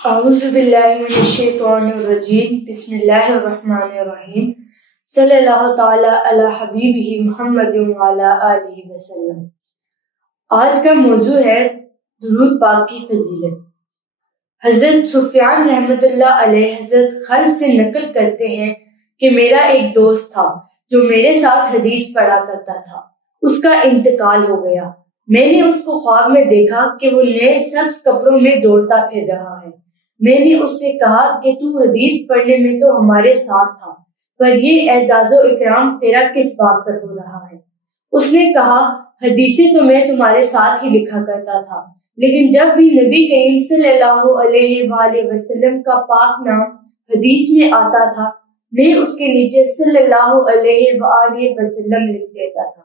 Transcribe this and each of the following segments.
اعوذ باللہ من الشیطان الرجیم بسم اللہ الرحمن الرحیم صلی اللہ تعالی علی حبیبہ محمد وعلی آلہ وسلم۔ آج کا موضوع ہے درود پاک کی فضیلت۔ حضرت سفیان رحمۃ اللہ علیہ حضرت خلف سے نقل کرتے ہیں کہ میرا ایک دوست تھا جو میرے ساتھ حدیث پڑھا کرتا تھا، اس کا انتقال ہو گیا۔ میں نے اس کو خواب میں دیکھا کہ وہ نئے سبز کپڑوں میں دوڑتا پھر رہا ہے۔ میں نے اس سے کہا کہ تو حدیث پڑھنے میں تو ہمارے ساتھ تھا، پر یہ اعزاز و اکرام تیرا کس بات پر ہو رہا ہے؟ اس نے کہا حدیثیں تو میں تمہارے ساتھ ہی لکھا کرتا تھا، لیکن جب بھی نبی کریم صلی اللہ علیہ وآلہ وسلم کا پاک نام حدیث میں آتا تھا، میں اس کے نیچے صلی اللہ علیہ وآلہ وسلم لکھ دیتا تھا۔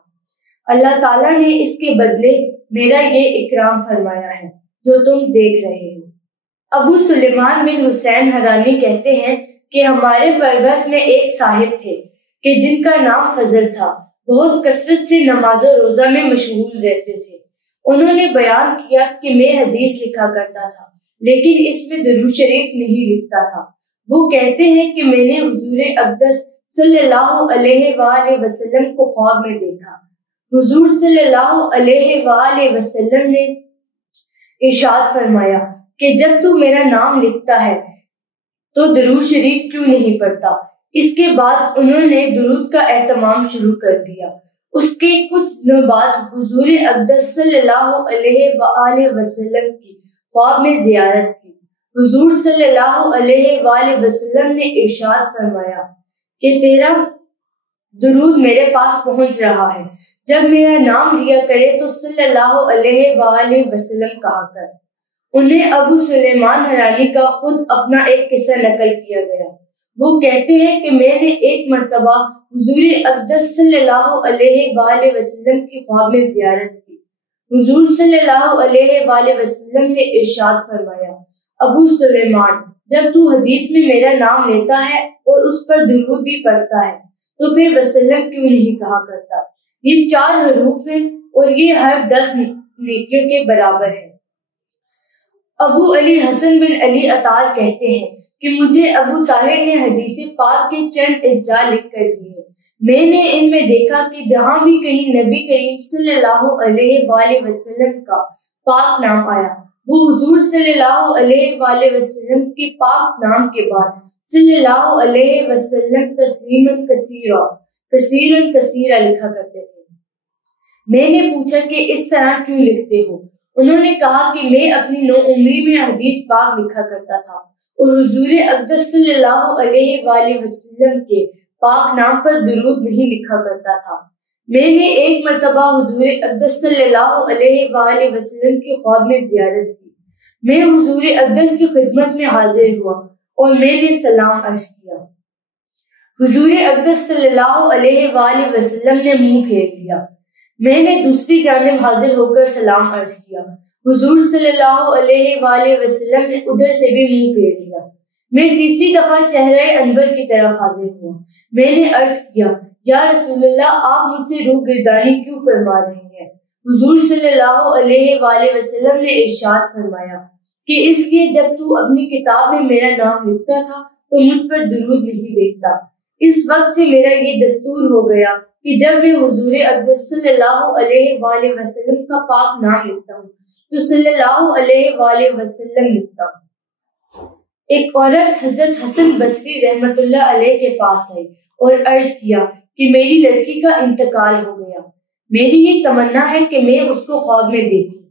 اللہ تعالیٰ نے اس کے بدلے میرا یہ اکرام فرمایا ہے جو تم دیکھ رہے ہو۔ ابو سلیمان بن حسین حرانی کہتے ہیں کہ ہمارے پربس میں ایک صاحب تھے کہ جن کا نام فضل تھا، بہت کثرت سے نماز و روزہ میں مشغول رہتے تھے۔ انہوں نے بیان کیا کہ میں حدیث لکھا کرتا تھا لیکن اس میں درود شریف نہیں لکھتا تھا۔ وہ کہتے ہیں کہ میں نے حضور اقدس صلی اللہ علیہ وآلہ وسلم کو خواب میں دیکھا۔ حضور صلی اللہ علیہ وآلہ وسلم نے ارشاد فرمایا کہ جب تو میرا نام لکھتا ہے تو درود شریف کیوں نہیں پڑھتا؟ اس کے بعد انہوں نے درود کا اہتمام شروع کر دیا۔ اس کے کچھ دنوں بعد حضور اقدس صلی اللہ علیہ وآلہ وسلم کی خواب میں زیارت کی۔ حضور صلی اللہ علیہ وآلہ وسلم نے ارشاد فرمایا کہ تیرا درود میرے پاس پہنچ رہا ہے، جب میرا نام لیا کرے تو صلی اللہ علیہ وآلہ وسلم کہا کر۔ انہیں ابو سلیمان حرانی کا خود اپنا ایک قصہ نقل کیا گیا۔ وہ کہتے ہیں کہ میں نے ایک مرتبہ حضور اقدس صلی اللہ علیہ وآلہ وسلم کی خواب میں زیارت کی۔ حضور صلی اللہ علیہ وآلہ وسلم نے ارشاد فرمایا ابو سلیمان، جب تو حدیث میں میرا نام لیتا ہے اور اس پر درود بھی پڑھتا ہے تو پھر وسلم کیوں نہیں کہا کرتا؟ یہ 4 حروف ہیں اور یہ ہر 10 نیکیوں کے برابر ہے۔ ابو علی حسن بن علی عطار کہتے ہیں کہ مجھے ابو طاہر نے حدیث پاک کے چند اجزاء لکھ کر دیے۔ میں نے ان میں دیکھا کہ جہاں بھی کہیں نبی کریم صلی اللہ علیہ وآلہ وسلم کا پاک نام آیا، وہ حضور صلی اللہ علیہ وآلہ وسلم کے پاک نام کے بعد صلی اللہ علیہ وسلم تسلیما کثیرا لکھا کرتے تھے۔ میں نے پوچھا کہ اس طرح کیوں لکھتے ہو؟ انہوں نے کہا کہ میں اپنی نوعمری میں حدیث پاک لکھا کرتا تھا اور حضور اقدس صلی اللہ علیہ وآلہ وسلم کے پاک نام پر درود نہیں لکھا کرتا تھا۔ میں نے ایک مرتبہ حضور اقدس صلی اللہ علیہ وآلہ وسلم کی خواب میں زیارت کی۔ میں حضور اقدس کی خدمت میں حاضر ہوا اور میں نے سلام عرض کیا۔ حضور اقدس صلی اللہ علیہ وآلہ وسلم نے منہ پھیر لیا۔ میں نے دوسری جانب حاضر ہو کر سلام عرض کیا۔ حضور صلی اللہ علیہ وآلہ وسلم نے ادھر سے بھی منہ پھیر لیا۔ میں تیسری دفعہ چہرہ انور کی طرف حاضر ہوا۔ میں نے عرض کیا یا رسول اللہ، آپ مجھ سے روح گردانی کیوں فرما رہے ہیں؟ حضور صلی اللہ علیہ وآلہ وسلم نے ارشاد فرمایا کہ اس لیے جب تو اپنی کتاب میں میرا نام لکھتا تھا تو مجھ پر درود نہیں بھیجتا۔ اس وقت سے میرا یہ دستور ہو گیا کہ جب میں حضور اقدس صلی اللہ علیہ وآلہ وسلم کا پاک نام لکھتا ہوں تو صلی اللہ علیہ وآلہ وسلم لکھتا ہوں۔ ایک عورت حضرت حسن بصری رحمۃ اللہ علیہ کے پاس آئی اور عرض کیا کہ میری لڑکی کا انتقال ہو گیا، میری یہ تمنا ہے کہ میں اس کو خواب میں دیکھوں۔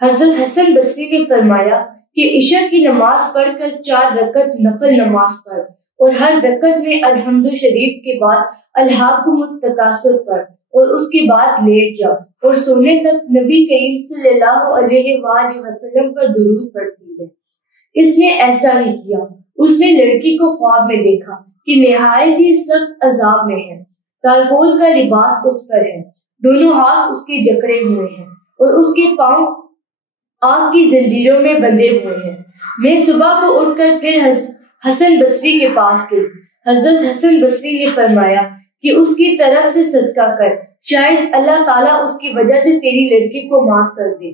حضرت حسن بصری نے فرمایا کہ عشاء کی نماز پڑھ کر 4 رکعت نفل نماز پڑھ اور ہر رکعت میں الحمد شریف کے بعد الہاکم التکاثر پڑھ اور اس کے بعد لیٹ جاؤ اور سونے تک نبی کریم صلی اللہ علیہ وآلہ وسلم پر درود پڑھتی ہے۔ اس نے ایسا ہی کیا۔ اس نے لڑکی کو خواب میں دیکھا کہ نہایت ہی سخت عذاب میں ہے، کارکول کا لباس اس پر ہے، دونوں ہاتھ اس کے جکڑے ہوئے ہیں اور اس کے پاؤں آگ کی زنجیروں میں بندھے ہوئے ہیں۔ میں صبح کو اٹھ کر پھر حسن بصری کے پاس گئی۔ حضرت حسن بصری نے فرمایا کہ اس کی طرف سے صدقہ کر، شاید اللہ تعالیٰ اس کی وجہ سے تیری لڑکی کو معاف کر دے۔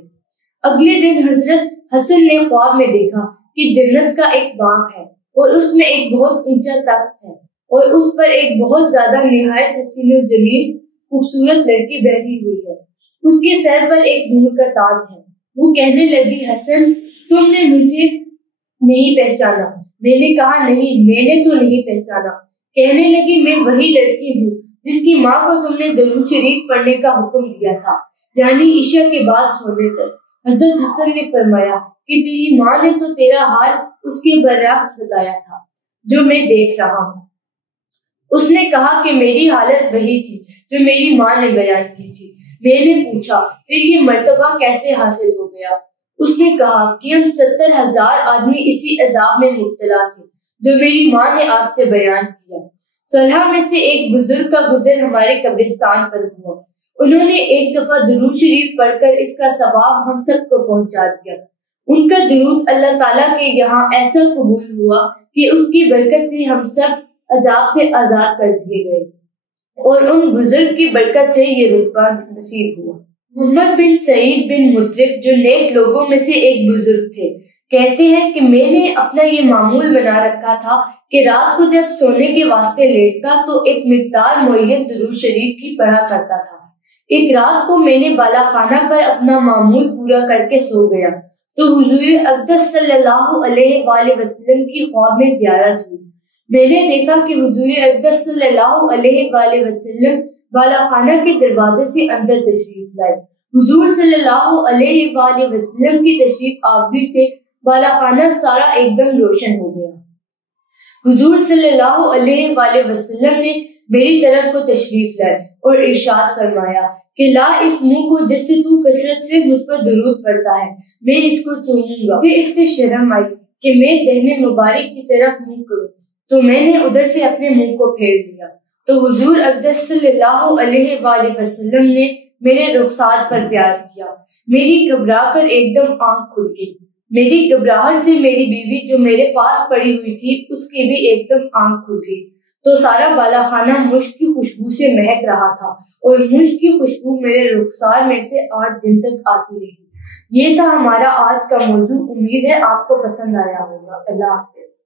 اگلے دن حضرت حسن نے خواب میں دیکھا کہ جنت کا ایک باغ ہے اور اس میں ایک بہت اونچا تخت ہے اور اس پر ایک بہت زیادہ نہایت حسین و جمیل خوبصورت لڑکی بیٹھی ہوئی ہے۔ اس کے سر پر ایک نور کا تاج ہے۔ وہ کہنے لگی حسن تم نے مجھے نہیں پہچانا؟ میں نے کہا نہیں، میں نے تو نہیں پہچانا۔ کہنے لگی میں وہی لڑکی ہوں جس کی ماں کو تم نے درود شریف پڑھنے کا حکم دیا تھا، یعنی عشاء کے بعد سونے تک۔ حضرت حسن نے فرمایا کہ تیری ماں نے تو تیرا حال اس کے برعکس بتایا تھا جو میں دیکھ رہا ہوں۔ اس نے کہا کہ میری حالت وہی تھی جو میری ماں نے بیان کی تھی۔ میں نے پوچھا پھر یہ مرتبہ کیسے حاصل ہو گیا؟ اس نے کہا کہ ہم 70,000 آدمی اسی عذاب میں مبتلا تھے جو میری ماں نے آپ سے بیان کیا۔ صلحہ میں سے ایک بزرگ کا گزر ہمارے قبرستان پر ہوا۔ انہوں نے ایک دفعہ درود شریف پڑھ کر اس کا ثواب ہم سب کو پہنچا دیا۔ ان کا درود اللہ تعالیٰ کے یہاں ایسا قبول ہوا کہ اس کی برکت سے ہم سب عذاب سے آزاد کر دیے گئے اور ان بزرگ کی برکت سے یہ رتبہ نصیب ہوا۔ محمد بن سعید بن مطرب جو نیک لوگوں میں سے ایک بزرگ تھے کہتے ہیں کہ میں نے اپنا یہ معمول بنا رکھا تھا کہ رات کو جب سونے کے واسطے لیٹتا تو ایک مقدار معین درود شریف کی پڑھا کرتا تھا۔ ایک رات کو میں نے بالا خانہ پر اپنا معمول پورا کر کے سو گیا تو حضور اقدس صلی اللہ علیہ وآلہ وسلم کی خواب میں زیارت ہوئی۔ میں نے دیکھا کہ حضور اقدس صلی اللہ علیہ وآلہ وسلم بالا خانہ کے دروازے سے اندر تشریف لائے۔ حضور صلی اللہ علیہ وآلہ وسلم کی تشریف آوری سے بالا خانہ سارا ایک دم روشن ہو گیا۔ حضور صلی اللہ علیہ وآلہ وسلم نے میری طرف کو تشریف لائے اور ارشاد فرمایا کہ لا اس منہ کو جس سے تو کثرت سے مجھ پر درود پڑتا ہے، میں اس کو چوموں گا۔ پھر اس سے شرم آئی کہ میں دہنے مبارک کی طرف منہ کروں تو میں نے ادھر سے اپنے منہ کو پھیر دیا تو حضور اقدس صلی اللہ علیہ وآلہ وسلم نے میرے رخسار پر پیار کیا۔ میری گھبرا کر ایک دم آنکھ کھل گئی۔ میری گھبراہٹ سے میری بیوی جو میرے پاس پڑی ہوئی تھی اس کی بھی ایک دم آنکھ کھل گئی تو سارا بالا خانہ مشک کی خوشبو سے مہک رہا تھا اور مشک کی خوشبو میرے رخسار میں سے 8 دن تک آتی رہی۔ یہ تھا ہمارا آج کا موضوع۔ امید ہے آپ کو پسند آیا ہوگا۔ اللہ حافظ۔